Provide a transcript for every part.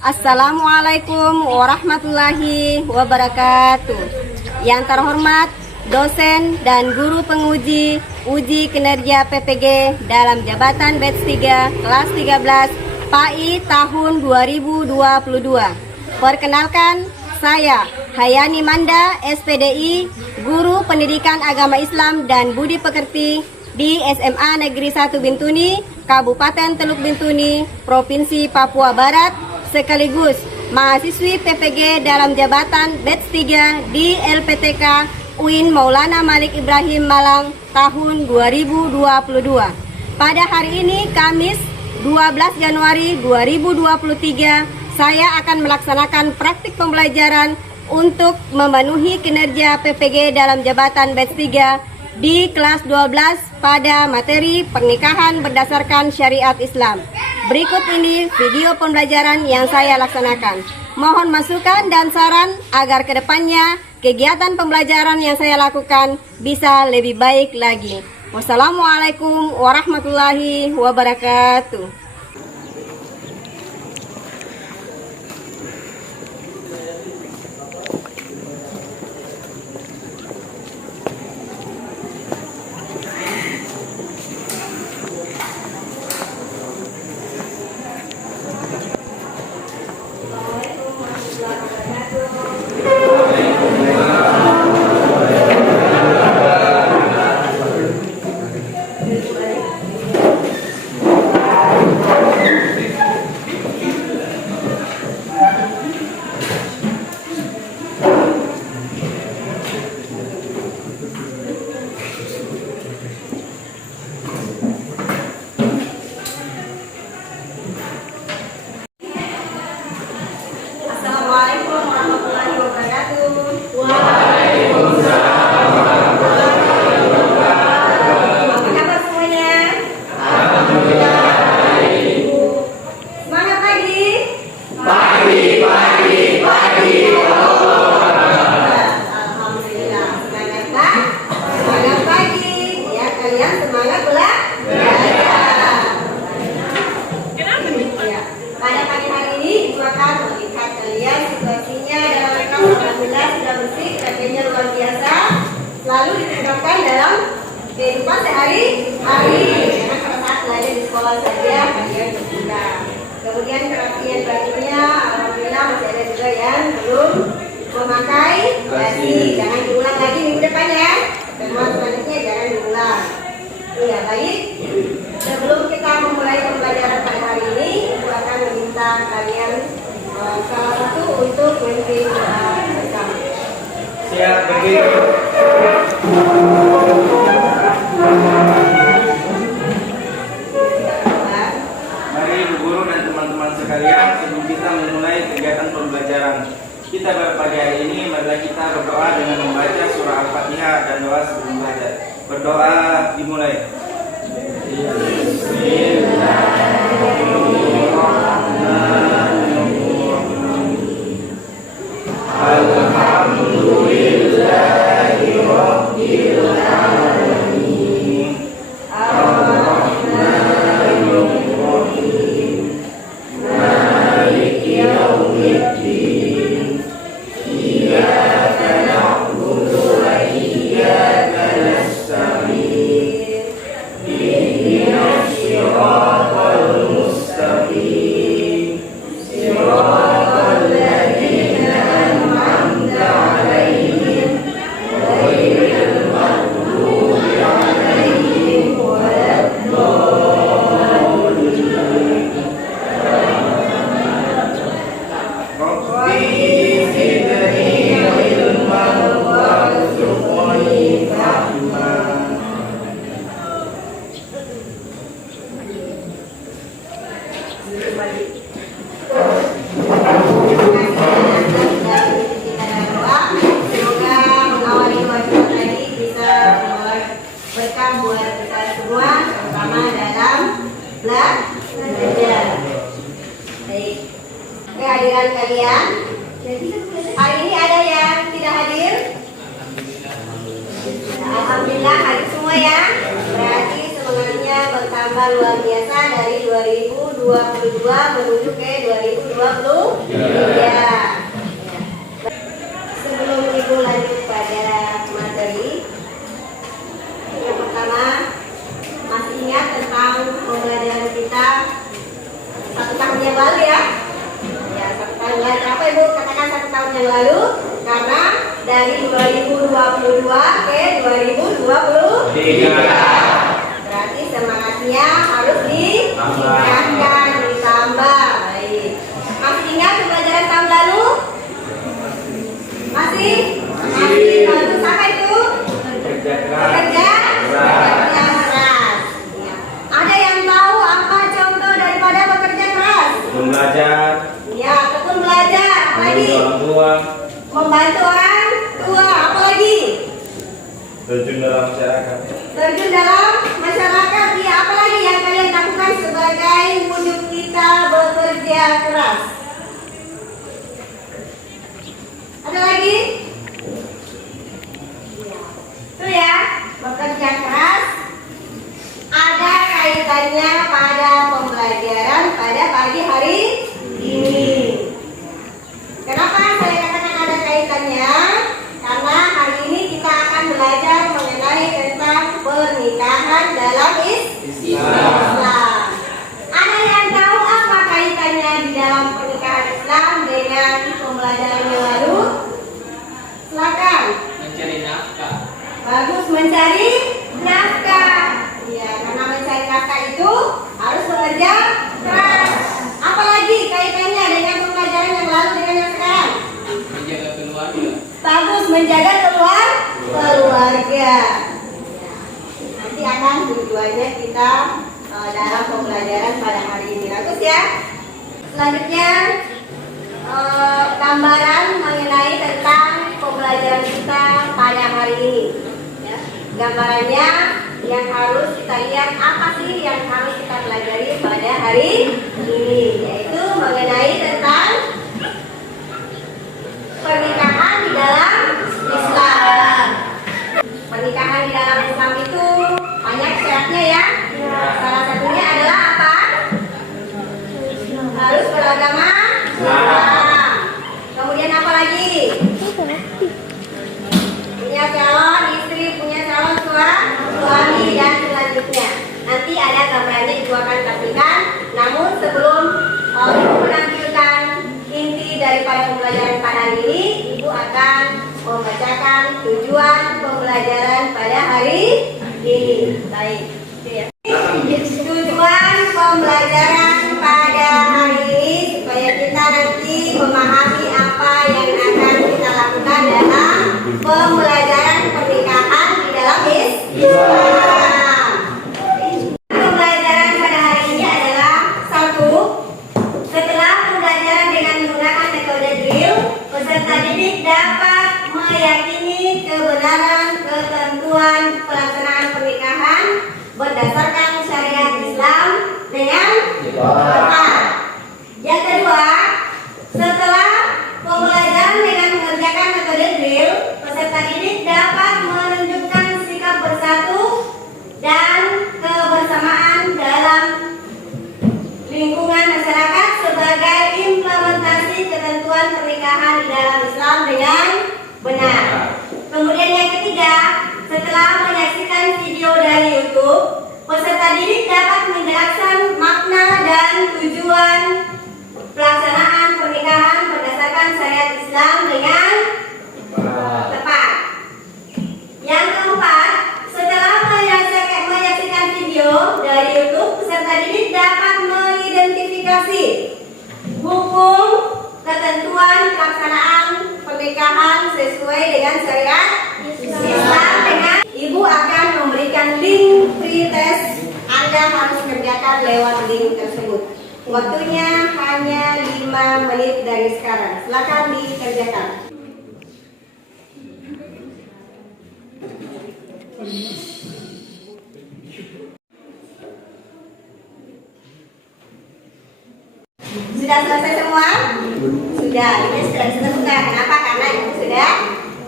Assalamualaikum warahmatullahi wabarakatuh. Yang terhormat dosen dan guru penguji uji kinerja PPG dalam jabatan batch 3 kelas 13 PAI tahun 2022. Perkenalkan, saya Hayani Manda, SPDI, Guru Pendidikan Agama Islam dan Budi Pekerti di SMA Negeri 1 Bintuni, Kabupaten Teluk Bintuni, Provinsi Papua Barat, sekaligus mahasiswi PPG dalam jabatan batch 3 di LPTK UIN Maulana Malik Ibrahim Malang tahun 2022. Pada hari ini, Kamis 12 Januari 2023, saya akan melaksanakan praktik pembelajaran untuk memenuhi kinerja PPG dalam jabatan batch 3 di kelas 12 pada materi pernikahan berdasarkan syariat Islam. Berikut ini video pembelajaran yang saya laksanakan. Mohon masukan dan saran agar kedepannya kegiatan pembelajaran yang saya lakukan bisa lebih baik lagi. Wassalamualaikum warahmatullahi wabarakatuh. Assalamualaikum warahmatullahi wabarakatuh. Waalaikumsalam warahmatullahi wabarakatuh. Apa kabar semuanya? Alhamdulillah baik. Semangat pagi. Pagi. Alhamdulillah. Semangat Pak. Semangat pagi. Ya, kalian semangat belajar. Ya. Pada pagi hari ini Ibu akan melihat kalian situasinya dalam kelas. Alhamdulillah sudah bersih, kerjanya luar biasa, selalu diterapkan dalam kehidupan sehari-hari. Karena pada saat belajar di sekolah saja kalian berguna. Kemudian perhatian bajunya, alhamdulillah masih ada juga yang belum memakai baju. Jangan diulang lagi minggu depan ya. Temuan selanjutnya jangan diulang. Iya, baik. Sebelum kita memulai pembelajaran pada hari ini, Ibu akan meminta kalian salah satu untuk memimpin bersama. Siap, berdiri. Mari Ibu Guru dan teman-teman sekalian, sebelum kita memulai kegiatan pembelajaran kita pada pagi hari ini, marilah kita berdoa dengan membaca surah Al-Fatihah dan doa sebelum belajar. Berdoa dimulai. Alhamdulillahi Rabbil Alamin. Ar-Rahmanir Rahim. Maliki Yaumiddin. Iyyaka na'budu wa iyyaka nasta'in. Ihdinas siratal mustaqim. Siratal ladzina an'amta 'alaihim ghairil maghdubi 'alaihim waladdallin. Rabbi zidni ilman warzuqni fahman. Semoga mengawali kewajiban tadi bisa berkah buat kita semua, terutama dalam belajar. Baik, kehadiran kalian. Hari ini ada yang tidak hadir? Alhamdulillah hadir semua ya. Berarti semangatnya bertambah. bertambah luar biasa dari 2022 menuju ke 2023. Sebelum Ibu lanjut pada materi, yang pertama, masih ingat tentang pembelajaran kita 1 tahun yang lalu ya? Ya, 1 tahun lalu. Kenapa Ibu katakan 1 tahun yang lalu? Karena dari 2022 ke 2023. Berarti semangatnya harus ditingkatkan, ditambah. Baik. Masih ingat pembelajaran tahun lalu? Masih? Bagus. Apa itu? Bekerja Bekerja keras. Ya. Ada yang tahu apa contoh daripada bekerja keras? belajar, Ya, tekun belajar. Apa lagi? orang tua, Membantu orang tua. Apa lagi? terjun dalam masyarakat. Terjun dalam masyarakat. Ya, apa lagi yang kalian lakukan sebagai wujud kita bekerja keras? Ada lagi? Itu ya, bekerja keras ada kaitannya pada pembelajaran pada pagi hari ini. Kenapa saya katakan ada kaitannya? Karena hari ini kita akan belajar mengenai tentang pernikahan dalam Islam. Ada yang tahu apa kaitannya di dalam pernikahan Islam dengan pembelajaran yang lalu? Silakan. Mencari nafkah. Bagus, mencari nafkah. Ya, karena mencari nafkah itu harus bekerja keras. Apalagi kaitannya dengan pembelajaran yang lalu dengan yang sekarang? Menjaga keluarga. Bagus, menjaga keluarga. Nanti akan tujuannya kita dalam pembelajaran pada hari ini. Bagus ya. Selanjutnya gambaran mengenai tentang pembelajaran kita pada hari ini. Ya. Gambarannya yang harus kita lihat apa sih yang harus kita pelajari pada hari ini, yaitu mengenai tentang pernikahan di dalam Islam. Pernikahan di dalam Islam itu banyak syaratnya ya. Salah satunya adalah apa? Harus beragama Islam. Kemudian apa lagi? Punya calon istri, punya calon suami dan selanjutnya. Nanti ada gambarannya Ibu akan tampilkan. Namun sebelum Ibu menampilkan inti daripada pembelajaran pada hari ini, Ibu akan membacakan tujuan pembelajaran pada hari ini. Baik. Tujuan pembelajaran pada hari ini supaya kita nanti memahami apa yang akan kita lakukan dalam pembelajaran pernikahan di dalam Islam. Pembelajaran pada hari ini adalah 1. Setelah pembelajaran dengan menggunakan metode drill, peserta didik dapat meyakini kebenaran ketentuan pelaksanaan pernikahan berdasarkan syariat Islam dengan tepat. Yang kedua, setelah pembelajaran dengan mengerjakan metode drill, peserta didik dapat menunjukkan sikap bersatu dan kebersamaan dalam lingkungan masyarakat sebagai implementasi ketentuan pernikahan di dalam Islam dengan benar. Kemudian yang ketiga, setelah menyaksikan video dari YouTube, peserta didik dapat menjelaskan makna dan tujuan pelaksanaan pernikahan berdasarkan syariat Islam dengan tepat. Yang keempat, setelah menyaksikan video dari YouTube, peserta didik dapat mengidentifikasi hukum ketentuan pelaksanaan pernikahan sesuai dengan syariat Islam dengan Ibu akan memberikan link free test. Anda harus kerjakan lewat link tersebut. Waktunya hanya 5 menit dari sekarang. Silakan dikerjakan. Sudah selesai semua? Sudah. Ini sudah buka. Kenapa? Karena itu sudah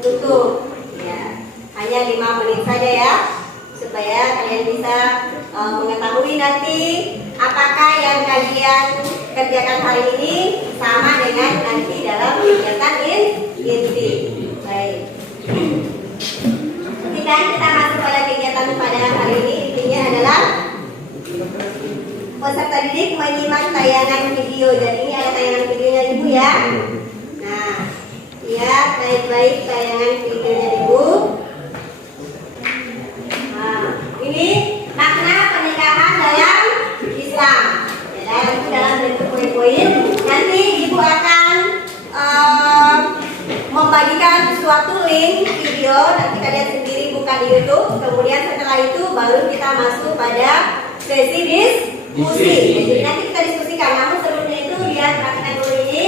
tutup. Ya. Hanya 5 menit saja ya, supaya kalian bisa mengetahui nanti apakah yang kalian kerjakan hari ini sama dengan nanti dalam kegiatan inti. Baik. Kita masuk pada kegiatan pada hari ini. Intinya adalah peserta didik menyimak tayangan video. Dan ini ada tayangan videonya Ibu ya. Nah, lihat baik-baik tayangan videonya Ibu. Nah, ini makna pernikahan dalam Islam. Ya, dalam bentuk poin-poin. Nanti Ibu akan membagikan suatu link video. Nanti kalian sendiri buka di YouTube. Kemudian setelah itu baru kita masuk pada sesi diskusi. Jadi nanti kita diskusikan. Namun sebelumnya itu lihat perhatikan dulu ini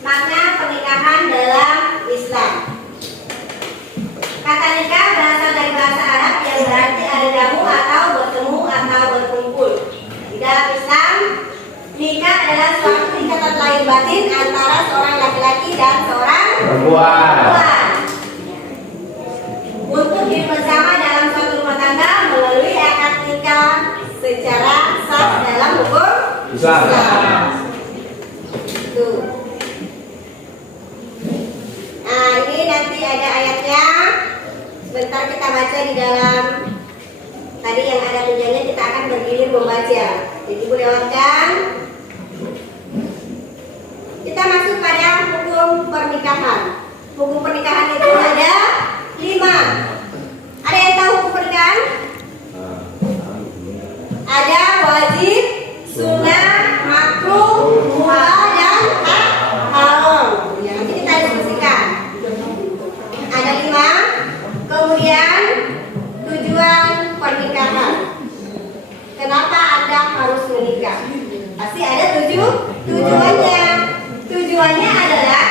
makna pernikahan dalam Islam. Kata nikah berasal dari bahasa Arab yang berarti ada jamu atau bertemu atau berkumpul. Di dalam Islam, nikah adalah suatu ikatan lahir batin antara seorang laki-laki dan seorang perempuan untuk hidup bersama dalam suatu rumah tangga melalui akad nikah secara sah dalam hukum Islam. Tuh. Nah, ini nanti ada ayatnya. Sebentar kita baca di dalam. Tadi yang ada tujuannya kita akan bergilir membaca. Jadi Ibu lewatkan. Kita masuk pada hukum pernikahan. Hukum pernikahan itu ada 5. Ada yang tahu hukum pernikahan? Ada wajib, sunnah, makruh, mubah, dan haram. Ya, nanti kita diskusikan. Ada 5. Kemudian tujuan pernikahan. Kenapa Anda harus menikah? Pasti ada tujuannya. Tujuannya adalah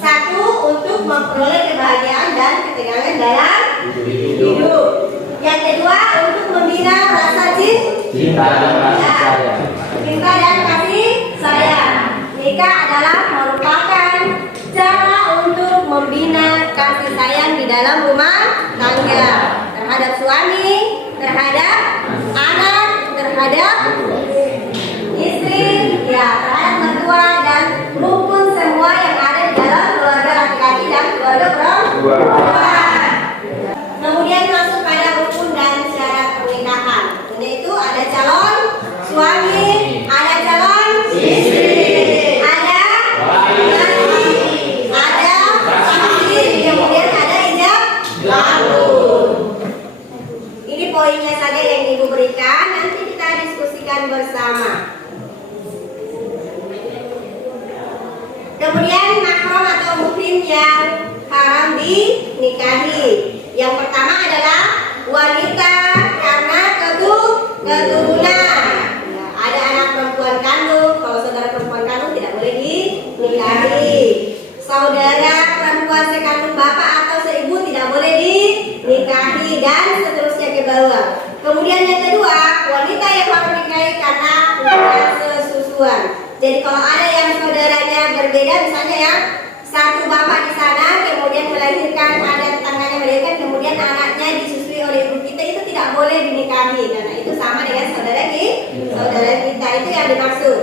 1. Untuk memperoleh kebahagiaan dan ketegangan dalam hidup. Yang kedua, untuk membina rasa cinta dan kasih sayang. Nikah adalah merupakan cara untuk membina kasih sayang di dalam rumah tangga terhadap suami, terhadap anak, terhadap istri, ya, terhadap mertua dan rukun semua yang ada di dalam keluarga laki-laki dan keluarga perempuan. Kemudian masuk pada rukun dan syarat pernikahan. Yaitu ada calon suami, ada calon istri, ada saksi, kemudian ada ijab kabul. Ini poinnya saja yang Ibu berikan. Nanti kita diskusikan bersama. Kemudian mahram atau muhrim yang haram dinikahi. Yang pertama adalah wanita karena keturunan. Ya, ada anak perempuan kandung. Kalau saudara perempuan kandung tidak boleh dinikahi. Saudara perempuan sekandung bapak atau seibu tidak boleh dinikahi, dan seterusnya ke bawah. Kemudian yang kedua, wanita yang harus dinikahi karena hubungan sesusuan. Jadi kalau ada yang saudaranya berbeda, misalnya yang satu bapak di sana kemudian melahirkan, ada tetangganya melahirkan, kemudian anaknya disusui oleh ibu kita, itu tidak boleh dinikahi karena itu sama dengan saudara kita. Itu yang dimaksud.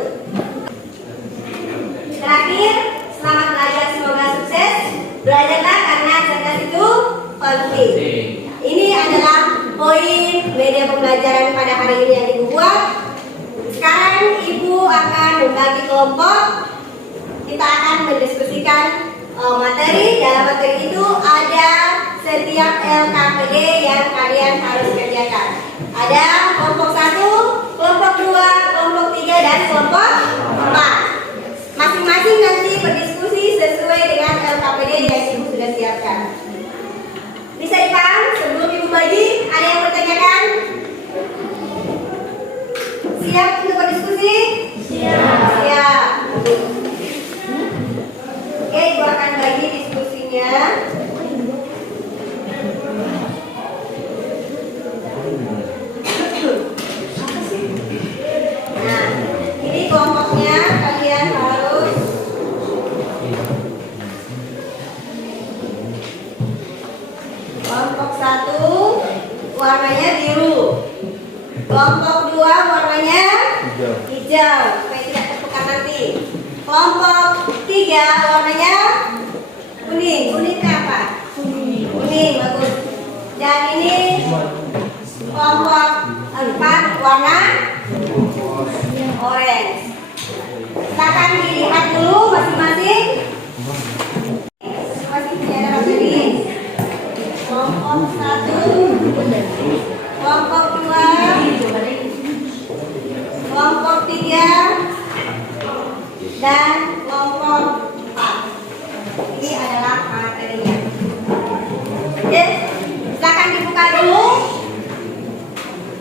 Terakhir, selamat belajar, semoga sukses. Belajarlah karena cerdas itu penting. Ini adalah poin media pembelajaran pada hari ini yang Ibu buat. Sekarang Ibu akan membagi kelompok. Kita akan mendiskusikan materi. Dalam materi itu ada setiap LKPD yang kalian harus kerjakan. Ada kelompok 1, kelompok 2, kelompok 3, dan kelompok 4. Masing-masing nanti berdiskusi sesuai dengan LKPD yang Ibu sudah siapkan. Bisa dipaham? Sebelum Ibu bagi, ada yang bertanyakan? Siap untuk berdiskusi? Siap. Oke, Ibu akan bagi diskusinya. Nah, ini kelompoknya kalian harus kelompok 1 warnanya biru. Kelompok 2 warnanya hijau, supaya tidak tertukar nanti. Kelompok 3 warnanya kuning. Kuning itu apa? Kuning, bagus. Dan ini kelompok 4 warna orange. Silakan dilihat dulu masing-masing. Masing punya sendiri. Kelompok 1, kelompok 2, kelompok 3, dan kelompok 4. Ini adalah materinya. Oke, silakan dibuka dulu,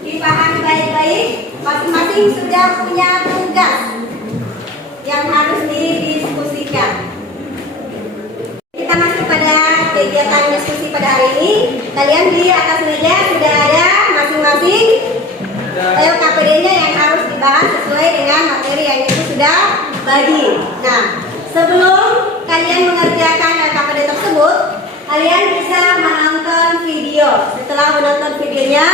dipahami baik-baik. Masing-masing sudah punya tugas yang harus didiskusikan. Kita masuk pada kegiatan diskusi pada hari ini. Kalian di atas meja sudah ada masing-masing LKPD-nya yang harus dibahas sesuai dengan materi yang itu sudah bagi. Nah, sebelum kalian mengerjakan LKPD tersebut, kalian bisa menonton video. Setelah menonton videonya,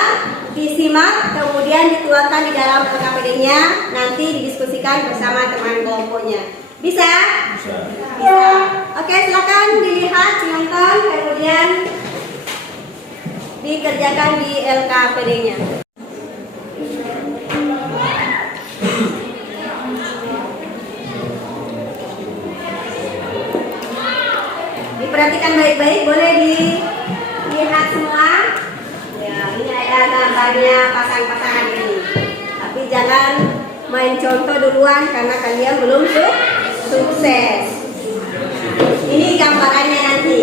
disimak, kemudian dituangkan di dalam LKPD-nya, nanti didiskusikan bersama teman kelompoknya. Bisa? Bisa. Oke, silakan dilihat, ditonton, kemudian dikerjakan di LKPD-nya. Diperhatikan baik-baik, boleh dilihat semua. Ya, ini ada gambarnya pasang-pasangan ini. Tapi jangan main contoh duluan karena kalian belum sukses. Ini gambarannya nanti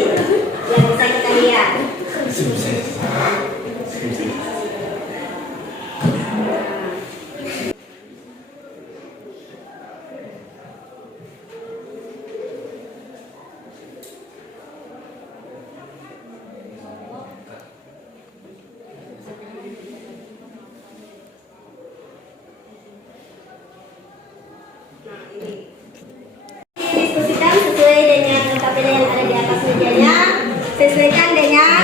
yang bisa kita lihat. Diskusikan sesuai dengan LKPD yang ada di atas mejanya, sesuaikan dengan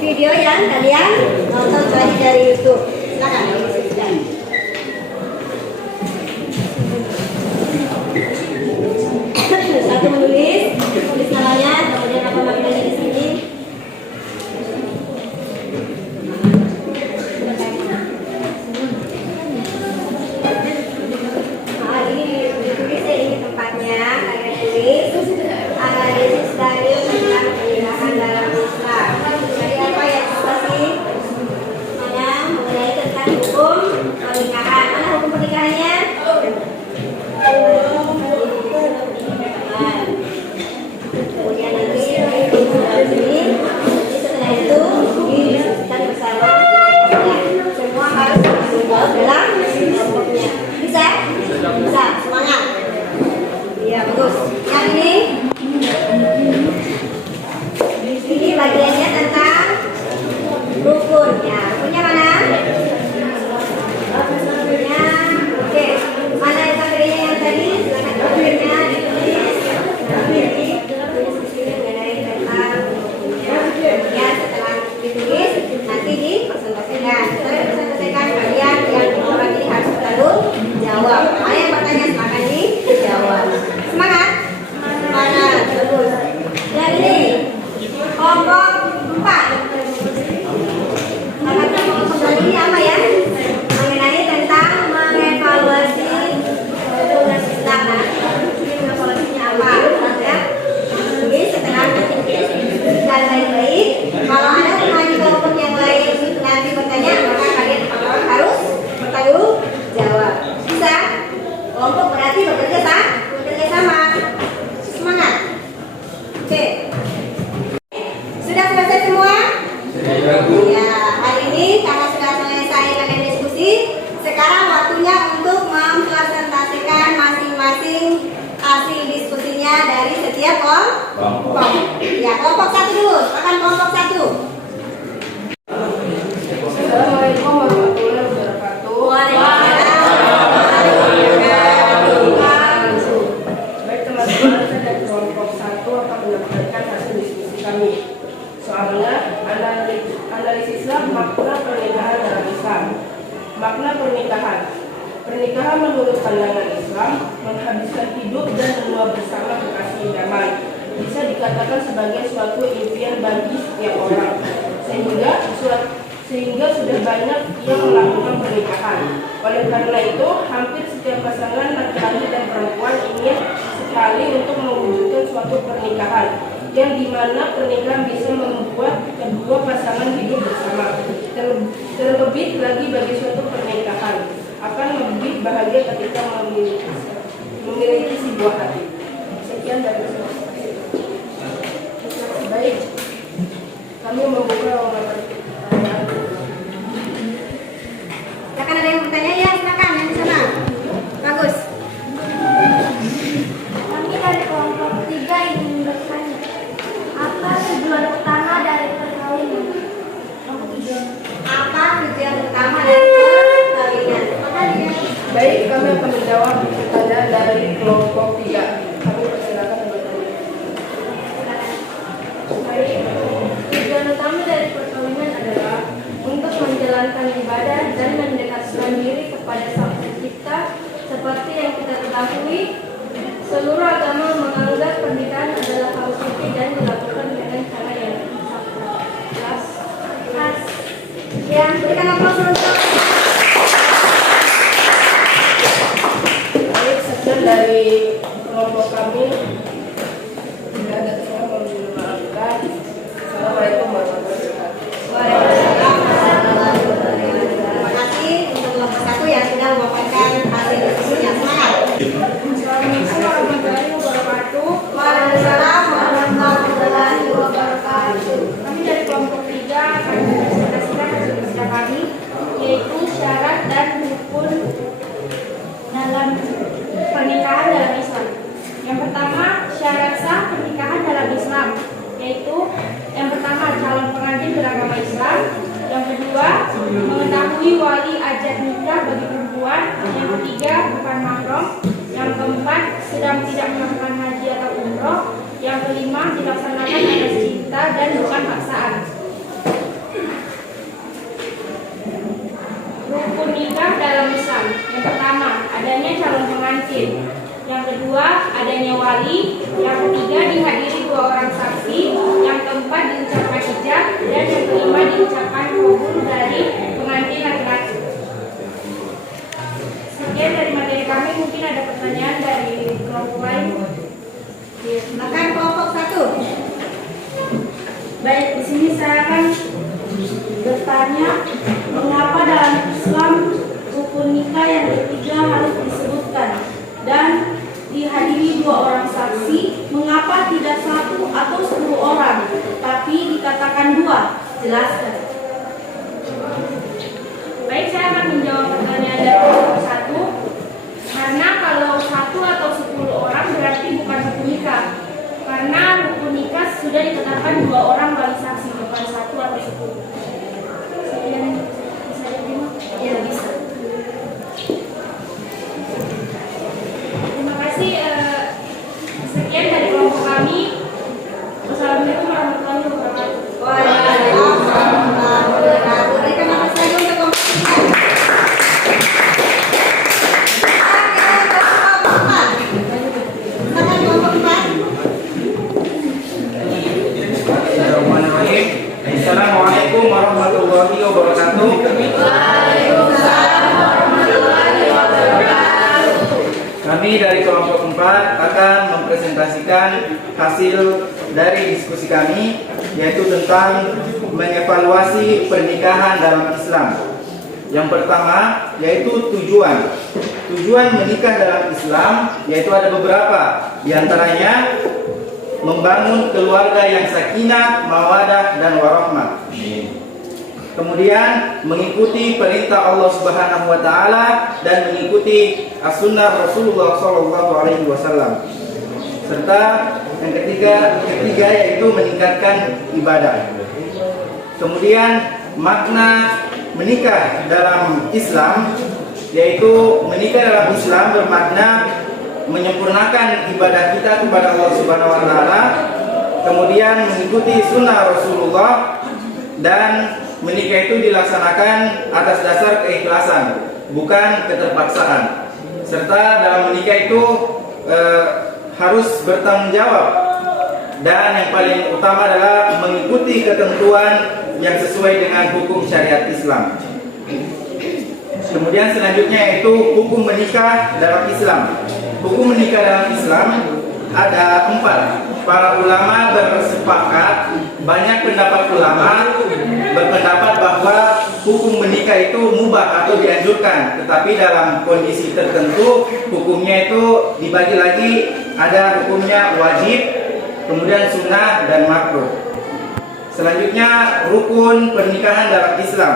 video yang kalian nonton tadi dari YouTube. Silakan diskusikan. Satu tulis namanya, kemudian apa maknanya di sini. Ini tempatnya, kalian tulis analisis dalil tentang pernikahan dalam Islam. Jadi apa yang sih? Mana mengenai tentang hukum pernikahan. Mana hukum pernikahannya? Kemudian nanti sini. Setelah itu didiskusikan bersama. Semua harus dijawab dalam kelompoknya. Bisa? Bisa. Semangat. Ya, bagus. Yang ini bagiannya tentang rukun. Ya, rukunnya mana? Rukunnya, oke. Mana LKPD-nya yang tadi? Silakan rukunnya ditulis. Nanti tulis di sini mengenai tentang rukunnya. Ya, setelah ditulis nanti dipresentasikan. Setelah dipresentasikan, kalian yang orang ini harus selalu jawab. Mana yang bertanya silakan dijawab. Semangat. Semangat. Bagus. Dan ini kelompok 4. Maka kelompok ini apa ya? Mengenai tentang mengevaluasi hubungan Islam. Ini mengevaluasinya apa? Ya. Jadi setelah dan baik-baik. Kalau ada teman di kelompok yang lain nanti bertanya, maka kalian harus bertanggung jawab. Bisa? Kelompok berarti bekerja sama. Semangat. Oke. Sudah selesai semua? Ya, hari ini karena sudah selesai kalian diskusi, sekarang waktunya untuk mempresentasikan masing-masing hasil diskusinya dari setiap kelompok. Ya, kelompok 1 dulu. Silakan kelompok 1. Assalamualaikum warahmatullahi wabarakatuh. Baik teman-teman, saya dari kelompok 1 akan menyampaikan hasil diskusi kami. Soalnya analisislah makna pernikahan dalam Islam. Makna pernikahan. Pernikahan menurut pandangan Islam menghabiskan hidup dan menua bersama kekasih idaman. Bisa dikatakan sebagai suatu impian bagi setiap orang. Sehingga sudah banyak yang melakukan pernikahan. Oleh karena itu, hampir setiap pasangan laki-laki dan perempuan ingin sekali untuk mewujudkan suatu pernikahan, yang dimana pernikahan bisa membuat kedua pasangan hidup bersama. Terlebih lagi bagi suatu pernikahan akan lebih bahagia ketika memiliki sebuah hati. Sekian dari saya. Baik, kami membuka ruang pertanyaan. Silakan, ada yang bertanya ya, silakan yang di sana. Bagus. Kami dari kelompok 3 ingin bertanya, apa tujuan utama dari perkawinan? Apa tujuan utama dari perkawinan? Baik, kami akan menjawab pertanyaan dari kelompok 3. Kami persilakan bertanya. Baik, tujuan utama dari perkawinan adalah untuk menjalankan ibadah dan mendekatkan diri kepada Sang Pencipta. Seperti yang kita ketahui, seluruh agama menganggap pernikahan adalah hal suci dan dilakukan dengan cara yang jelas. Ya, berikan aplaus untuk. Baik, sekian dari kelompok kami. Tidak ada saya memaafkan. Assalamualaikum warahmatullahi wabarakatuh. Terima kasih untuk kelompok 1 yang sudah memaparkan hasil diskusinya. Semangat. Assalamualaikum warahmatullahi wabarakatuh. Waalaikumsalam warahmatullahi wabarakatuh. Kami dari kelompok 3 akan mempresentasikan hasil kerja kami, yaitu syarat dan rukun dalam pernikahan dalam Islam. Yang pertama, syarat sah pernikahan dalam Islam, yaitu yang pertama calon pengantin beragama Islam, yang kedua mengetahui wali ajat nikah bagi perempuan, yang ketiga bukan mahram, yang keempat sedang tidak melakukan haji atau umroh, yang kelima dilaksanakan atas cinta dan bukan paksaan. Rukun nikah dalam Islam. Yang pertama, adanya calon pengantin. Yang kedua, adanya wali. Yang ketiga, dihadiri 2 orang saksi. Yang keempat, diucapkan ijab. Dan yang kelima, diucapkan kabul dari pengantin laki-laki. Sekian dari materi kami. Mungkin ada pertanyaan dari kelompok lain. Silakan kelompok 1. Baik, di sini saya akan bertanya, mengapa dalam Islam rukun nikah yang ketiga harus disebutkan dan dihadiri 2 orang saksi? Mengapa tidak 1 atau 10 orang, tapi dikatakan 2? Jelaskan. Baik, saya akan menjawab pertanyaan dari kelompok 1. Karena kalau 1 atau 10 orang berarti bukan rukun nikah. Karena rukun nikah sudah ditetapkan 2 orang wali saksi, bukan 1 atau 10. Sekian bisa diterima? Ya, bisa. Terima kasih. Sekian dari kelompok kami. Wassalamualaikum warahmatullahi wabarakatuh. Waalaikumsalam warahmatullahi wabarakatuh. Berikan aplaus lagi untuk kelompok 3. Silakan kelompok 4. Bismillahirrahmanirrahim. Assalamualaikum warahmatullahi wabarakatuh. Kami dari kelompok 4 akan mempresentasikan hasil dari diskusi kami, yaitu tentang mengevaluasi pernikahan dalam Islam. Yang pertama yaitu tujuan. Tujuan menikah dalam Islam yaitu ada beberapa, diantaranya membangun keluarga yang sakinah, mawadah, dan warahmah. Kemudian mengikuti perintah Allah Subhanahu wa taala dan mengikuti as-sunnah Rasulullah sallallahu alaihi wasallam. Serta yang ketiga yaitu meningkatkan ibadah. Kemudian makna menikah dalam Islam yaitu menikah dalam Islam bermakna menyempurnakan ibadah kita kepada Allah Subhanahu wa taala, kemudian mengikuti sunnah Rasulullah dan menikah itu dilaksanakan atas dasar keikhlasan, bukan keterpaksaan. Serta dalam menikah itu harus bertanggung jawab, dan yang paling utama adalah mengikuti ketentuan yang sesuai dengan hukum syariat Islam. Kemudian selanjutnya yaitu hukum menikah dalam Islam. Hukum menikah dalam Islam ada 4. Para ulama bersepakat, banyak pendapat ulama berpendapat bahwa hukum menikah itu mubah atau dianjurkan, tetapi dalam kondisi tertentu hukumnya itu dibagi lagi, ada hukumnya wajib, kemudian sunnah dan makruh. Selanjutnya rukun pernikahan dalam Islam.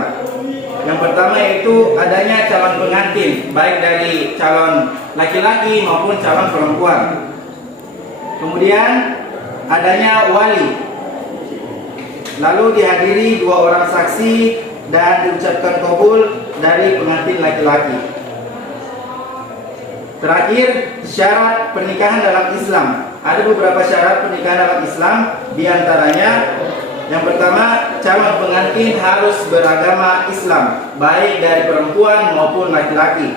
Yang pertama yaitu adanya calon pengantin, baik dari calon laki-laki maupun calon perempuan. Kemudian adanya wali, lalu dihadiri 2 orang saksi dan diucapkan qabul dari pengantin laki-laki. Terakhir, syarat pernikahan dalam Islam. Ada beberapa syarat pernikahan dalam Islam, diantaranya yang pertama, calon pengantin harus beragama Islam, baik dari perempuan maupun laki-laki.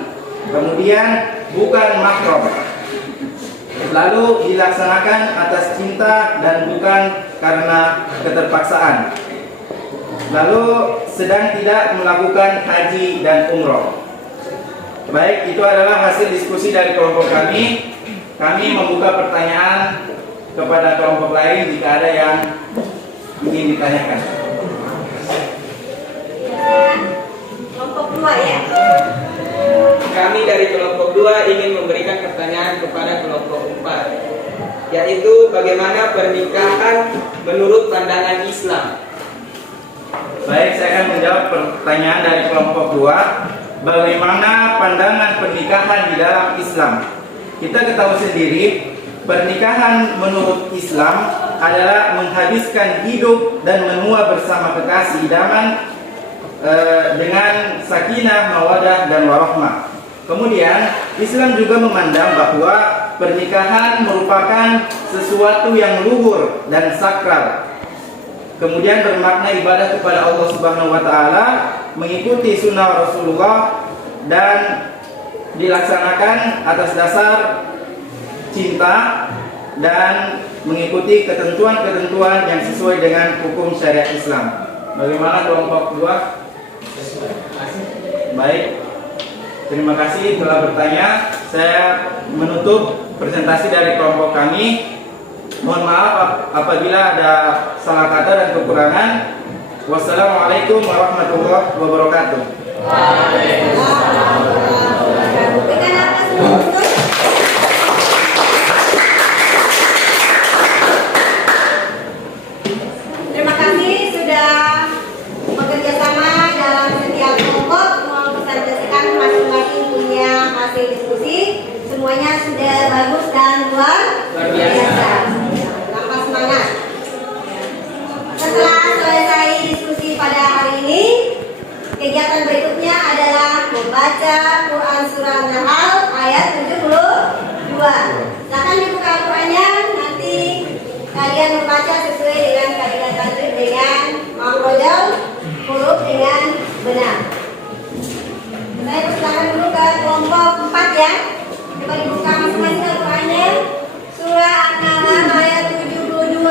Kemudian bukan mahram, lalu dilaksanakan atas cinta dan bukan karena keterpaksaan. Lalu sedang tidak melakukan haji dan umroh. Baik, itu adalah hasil diskusi dari kelompok kami. Kami membuka pertanyaan kepada kelompok lain jika ada yang ingin ditanyakan. Kelompok 2 ya. Kami dari kelompok 2 ingin memberikan pertanyaan kepada kelompok 4, yaitu bagaimana pernikahan menurut pandangan Islam. Baik, saya akan menjawab pertanyaan dari kelompok 2. Bagaimana pandangan pernikahan di dalam Islam? Kita ketahui sendiri, pernikahan menurut Islam adalah menghabiskan hidup dan menua bersama kekasih idaman dengan sakinah, mawadah, dan warahmah. Kemudian Islam juga memandang bahwa pernikahan merupakan sesuatu yang luhur dan sakral. Kemudian bermakna ibadah kepada Allah Subhanahu wa taala, mengikuti sunnah Rasulullah, dan dilaksanakan atas dasar cinta dan mengikuti ketentuan-ketentuan yang sesuai dengan hukum syariat Islam. Bagaimana kelompok 2? Baik, terima kasih telah bertanya. Saya menutup presentasi dari kelompok kami. Mohon maaf apabila ada salah kata dan kekurangan. Wassalamualaikum warahmatullahi wabarakatuh. Berikan aplaus untuk terima kasih sudah bekerja sama dalam setiap kelompok mempresentasikan masing-masing punya hasil diskusi. Semuanya sudah bagus dan luar biasa. Tanpa semangat. Setelah selesai diskusi pada hari ini, kegiatan berikutnya adalah membaca Quran Surah An-Nahl ayat 72. Silakan dibuka Al-Qurannya, nanti kalian membaca sesuai dengan kaidah tajwid dengan makhrajal huruf dengan benar. Saya persilakan dulu ke kelompok 4 ya. Coba dibuka masing-masing Al-Qurannya. Surah An-Nahl ayat 72.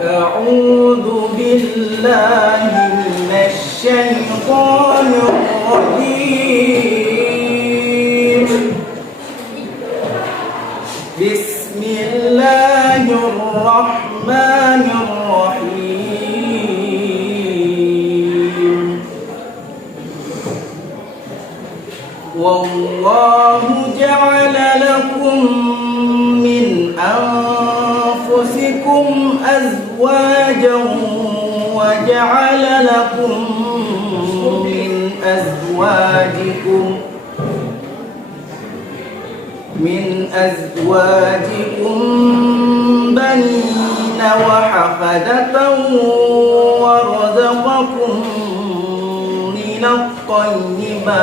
A'udzu billahi minasyaitonir rajim. Bismillahirrahmanirrahim. Wallahu ja'ala lakum min anfusikum azwajan wa ja'ala lakum min azwajikum banina wa hafadatan wa razaqakum minat tayyibat.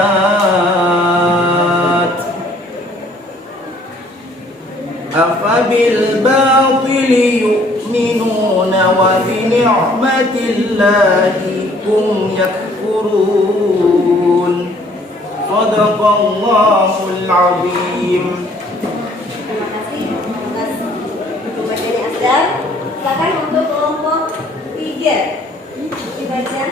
Afabil batili yu'minun وبنعمة الله هم يكفرون صدق الله العظيم. Terima kasih atas pembacaan Asdar. Silakan untuk kelompok 3 dibaca.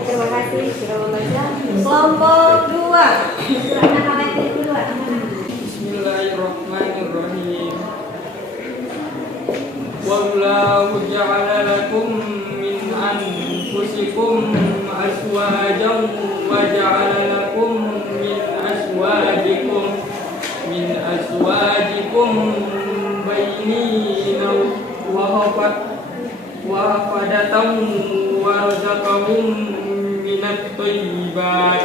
Terima kasih sudah membaca. Kelompok 2 surah An-Nahl ayat kedua. Bismillahirrahmanirrahim. Wallahu ja'ala lakum min anfusikum azwajan wa ja'ala lakum min azwajikum bainina wa hafadatan wa razaqahum minat thayyibat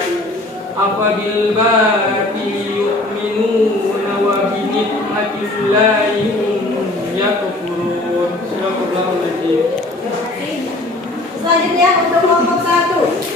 afabil batili yu'minuna wa bi ni'matillahi hum yakfurun. Sadaqallahul azim. Selanjutnya untuk kelompok 1.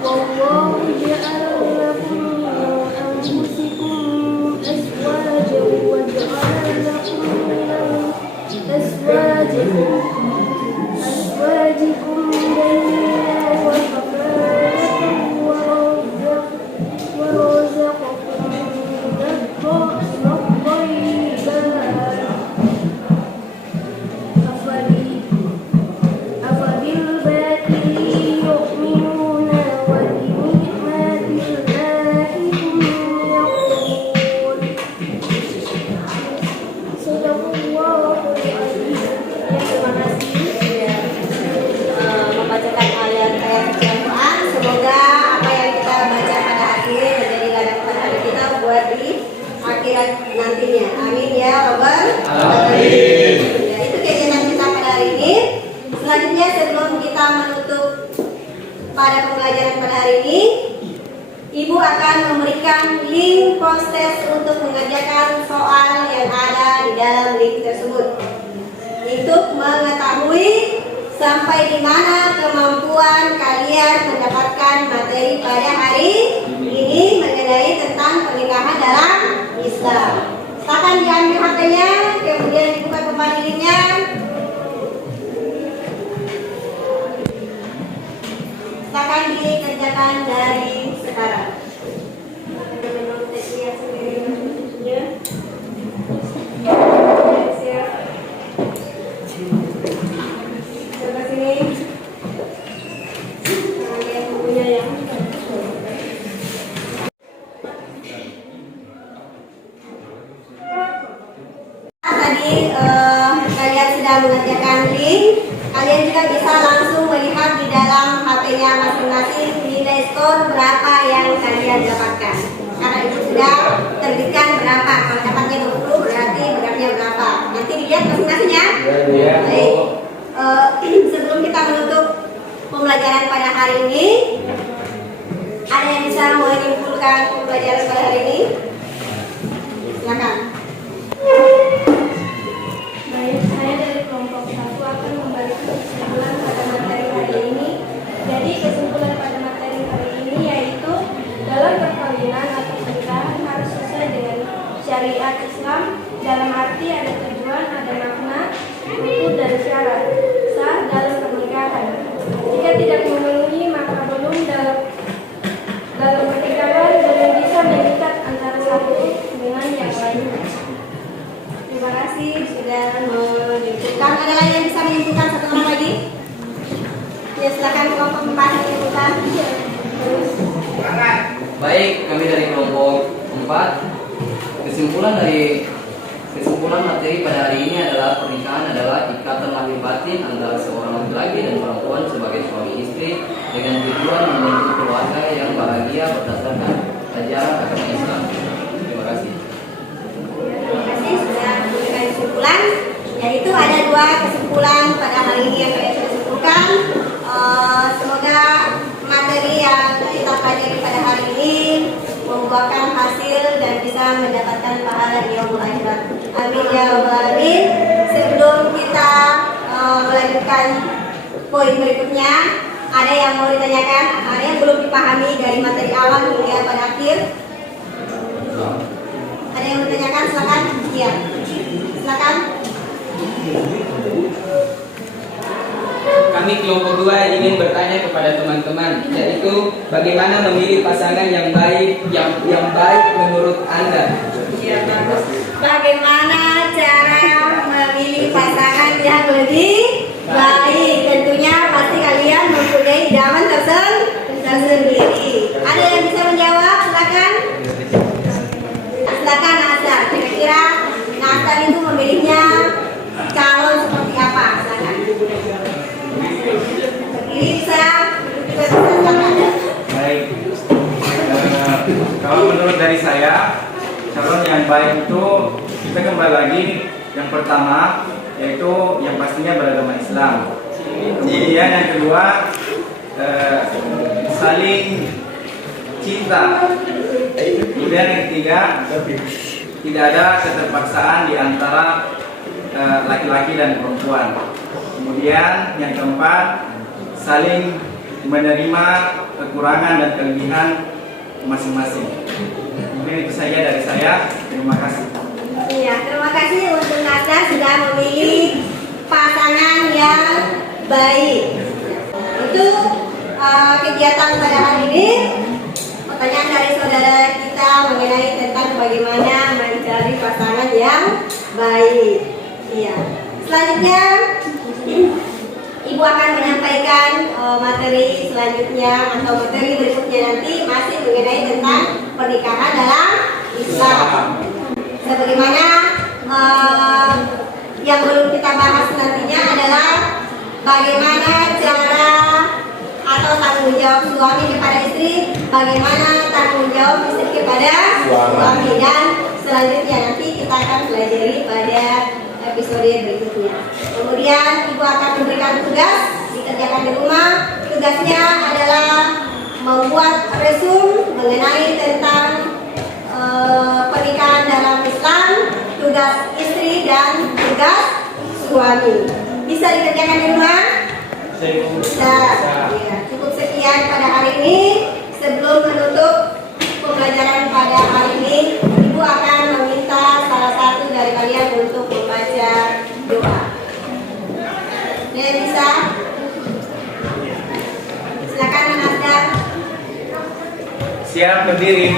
Wallahu ja'ala lakum min anfusikum azwajan wa ja'ala lakum min azwajikum banina wa hafadatan wa razaqakum afabil batili yu'minuna wa bi ni'matillahi hum yakfurun. Sadaqallahul azim. Terima kasih sudah membacakan ayat-ayat Al-Quran. Semoga apa yang kita baca pada akhir menjadi ladang pada kita buat di akhirat nantinya. Amin ya Rabbal alamin. Ya, itu kegiatan kita pada hari ini. Selanjutnya sebelum kita menutup pada pembelajaran pada hari ini, Ibu akan memberikan link proses untuk mengerjakan soal yang ada di dalam link tersebut. Untuk mengetahui sampai di mana kemampuan kalian mendapatkan materi pada hari ini mengenai tentang pernikahan dalam Islam. Silakan diambil HP-nya, kemudian dibuka kembali linknya. Silakan dikerjakan dari sekarang. Sebelah sini. Lihat bukunya ya. Tadi kalian sudah mengerjakan link. Kalian juga bisa langsung melihat di dalam HP-nya masing-masing nilai skor berapa yang kalian dapatkan. Karena itu sudah terbitkan berapa. Kalau dapatnya 20 berarti beratnya berapa. Nanti dilihat masing-masing ya. Baik. Sebelum kita menutup pembelajaran pada hari ini, ada yang bisa menyimpulkan pembelajaran pada hari ini? Silakan. Baik, saya dari kelompok 1 akan memberikan kesimpulan pada materi hari ini. Jadi kesimpulan pada materi hari ini yaitu dalam perkawinan atau pernikahan harus sesuai dengan syariat Islam, dalam arti ada tujuan, ada makna, rukun dan syarat sah dalam pernikahan. Jika tidak memenuhi maka belum dalam pernikahan belum bisa mengikat antara satu dengan yang lainnya. Baik, kami dari kelompok 4. Kesimpulan materi pada hari ini adalah pernikahan adalah ikatan lahir batin antara seorang laki-laki dan perempuan sebagai suami istri dengan tujuan membentuk keluarga yang bahagia berdasarkan ajaran agama Islam. Terima kasih. Terima kasih sudah memberikan kesimpulan, yaitu ada 2 kesimpulan pada hari ini yang kalian sudah simpulkan. Semoga materi yang kita pelajari pada hari ini membuahkan hasil dan bisa mendapatkan pahala di yaumul akhirat. Amin ya rabbal alamin. Sebelum kita melanjutkan poin berikutnya, ada yang mau ditanyakan? Ada yang belum dipahami dari materi awal hingga pada akhir? Ada yang mau ditanyakan? Silakan. Iya. Silakan. Kami kelompok 2 ingin bertanya kepada teman-teman, yaitu bagaimana memilih pasangan yang baik menurut Anda? Ya, bagus. Bagaimana cara memilih pasangan yang lebih baik? Tentunya pasti kalian mempunyai idaman tersendiri. Ada yang bisa menjawab? Silakan. Silakan Nasar. Kira-kira Nasar itu memilihnya calon seperti apa? Silakan. Bisa. Baik. Kalau menurut dari saya, calon yang baik itu kita kembali lagi yang pertama yaitu yang pastinya beragama Islam. Kemudian yang kedua saling cinta. Kemudian yang ketiga tidak ada keterpaksaan di antara laki-laki dan perempuan. Kemudian yang keempat saling menerima kekurangan dan kelebihan masing-masing. Mungkin itu saja dari saya. Terima kasih. Iya, terima kasih untuk Nasar sudah memilih pasangan yang baik. Itu kegiatan pada hari ini. Pertanyaan dari saudara kita mengenai tentang bagaimana mencari pasangan yang baik. Iya. Selanjutnya Ibu akan menyampaikan materi selanjutnya atau materi berikutnya nanti masih mengenai tentang pernikahan dalam Islam. Sebagaimana yang belum kita bahas nantinya adalah bagaimana cara atau tanggung jawab suami kepada istri, bagaimana tanggung jawab istri kepada suami, dan selanjutnya nanti kita akan pelajari pada episode berikutnya. Kemudian Ibu akan memberikan tugas dikerjakan di rumah. Tugasnya adalah membuat resume mengenai tentang pernikahan dalam Islam, tugas istri dan tugas suami. Bisa dikerjakan di rumah? Bisa. Ya, cukup sekian pada hari ini. Sebelum menutup pembelajaran pada hari ini, Ibu akan meminta salah satu dari kalian untuk membaca doa. Nilai bisa? Silakan Nasdaq. Siap, berdiri.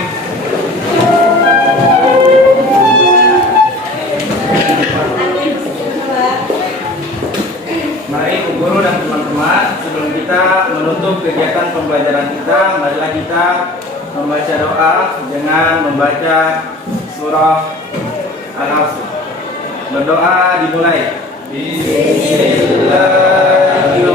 Mari Ibu Guru dan teman-teman, sebelum kita menutup kegiatan pembelajaran kita, marilah kita membaca doa dengan membaca surah Al-Asr. Berdoa dimulai. Bismillahirrahmanirrahim.